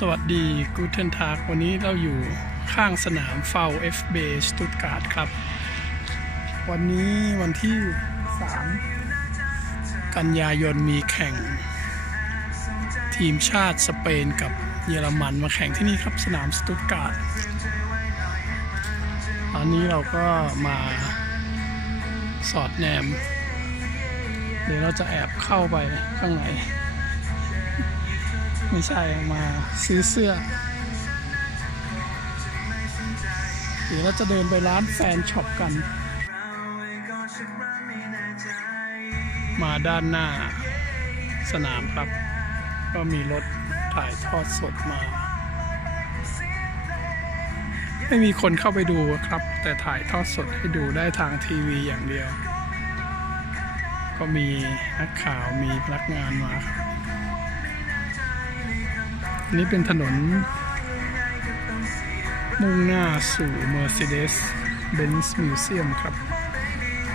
สวัสดีกูเทนทากวันนี้เราอยู่ข้างสนามเฝ้า FB สตุตการ์ดครับ วันนี้วันที่ 3 กันยายนมีแข่ง ทีมชาติสเปนกับเยอรมันมาแข่งที่นี่ครับสนามสตุตการ์ดตอนนี้เราก็มาสอดแนม เดี๋ยวเราจะแอบเข้าไปข้างใน ไม่ใช่มาซื้อเสื้อ เดี๋ยวเราจะเดินไปร้านแฟนช็อปกัน มาด้านหน้าสนามครับ ก็มีรถถ่ายทอดสดมา ไม่มีคนเข้าไปดูครับ แต่ถ่ายทอดสดให้ดูได้ทางทีวีอย่างเดียว ก็มีนักข่าวมีพนักงานมาครับ นี้เป็นถนน มุ่งหน้าสู่ Mercedes-Benz Museum ครับ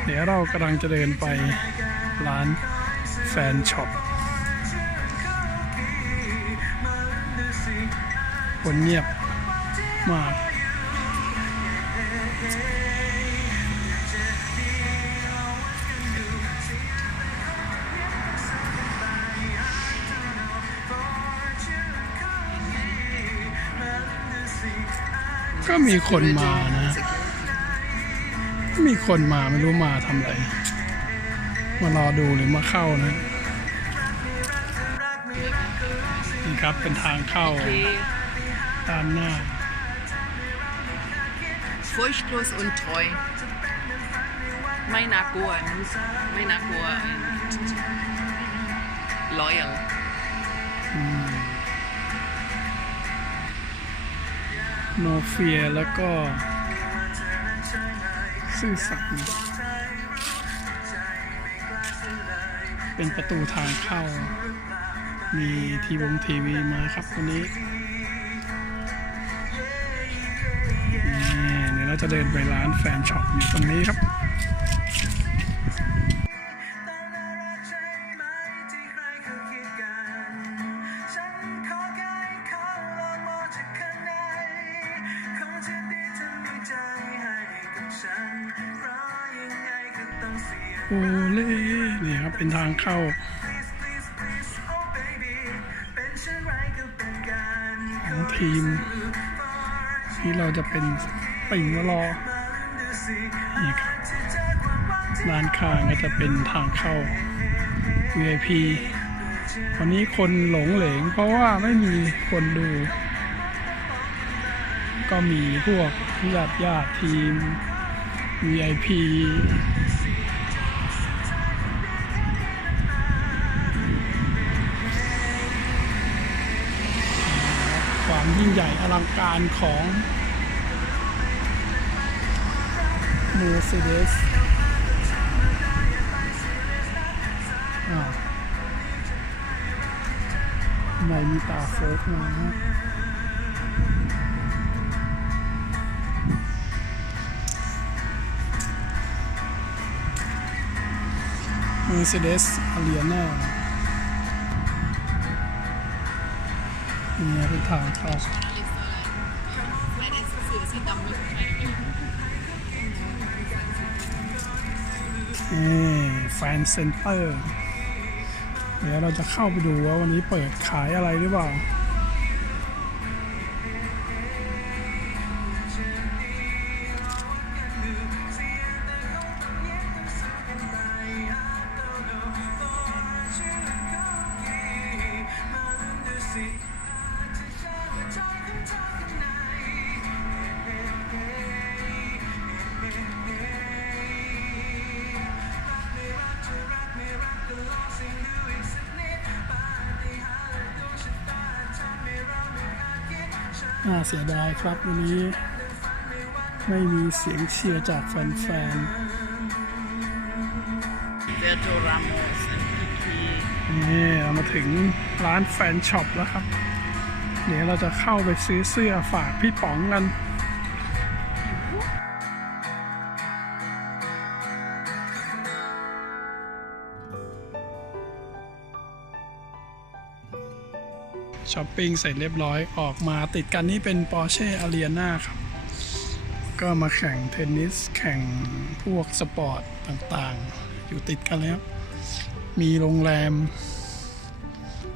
เดี๋ยวเรากำลังจะเดินไปร้านแฟนช็อปคนเงียบมาก ก็มีคนมานะ มีคนมาไม่รู้มาทำอะไร มารอดูหรือมาเข้านะนี่ครับเป็นทางเข้าด้านหน้า Furchtlos und treu. ไม่น่ากลัวไม่น่ากลัว and loyal โนเฟียแล้วก็ ซื่อสัตย์เป็นประตูทางเข้า มีทีวงทีวีมาครับวันนี้นี่เดี๋ยวเราจะเดินไปร้านแฟนช็อปอยู่ตรงนี้ครับ โอ้เล่นี่ครับ เป็นทางเข้า ของทีม ที่เราจะเป็นปิ่งรอนี่ครับร้านค้างก็จะเป็นทางเข้า VIP วันนี้คนหลงเหลง เพราะว่าไม่มีคนดู ก็มีพวกญาติญาติทีม VIP ความยิ่งใหญ่อลังการของ Mercedes ไม่มีตาโฟกมา ฮะเ Mercedes Arena นี่เป็นทางเข้าแฟนเซ็นเตอร์ เดี๋ยวเราจะเข้าไปดูว่าวันนี้เปิดขายอะไรหรือเปล่า น่าเสียดายครับวันนี้ ไม่มีเสียงเชียร์จากแฟน Verto Ramos and Piqué ๆนี่เรามาถึงร้านแฟนช็อปแล้วครับ เดี๋ยวเราจะเข้าไปซื้อเสื้อฝากพี่ป๋องกัน ช้อปปิ้งเสร็จเรียบร้อยออกมาติดกันนี่เป็น Porsche Arena ครับ ก็มาแข่งเทนนิส แข่งพวกสปอร์ตต่างๆ อยู่ติดกันแล้ว มีโรงแรม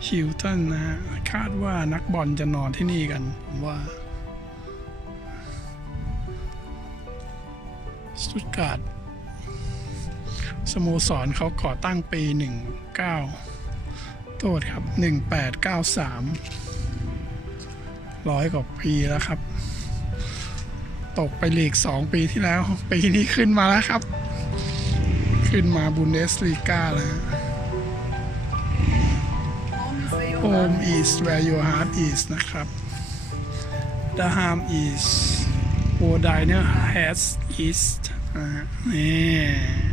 ฮิลตันนะฮะคาดว่านักบอลจะนอนที่นี่กัน ผมว่าสตุตการ์ดสโมสรเขาก่อตั้งปี 19 โทษครับ 1893ร้อยกว่าปีแล้วครับ ตกไปลีก 2 ปีที่แล้ว ปีนี้ขึ้นมาแล้วครับ ขึ้นมาบุนเดสลีกาแล้วฮะ Home is where your heart is นะครับ The harm is o d i n e r has east นะฮะนี่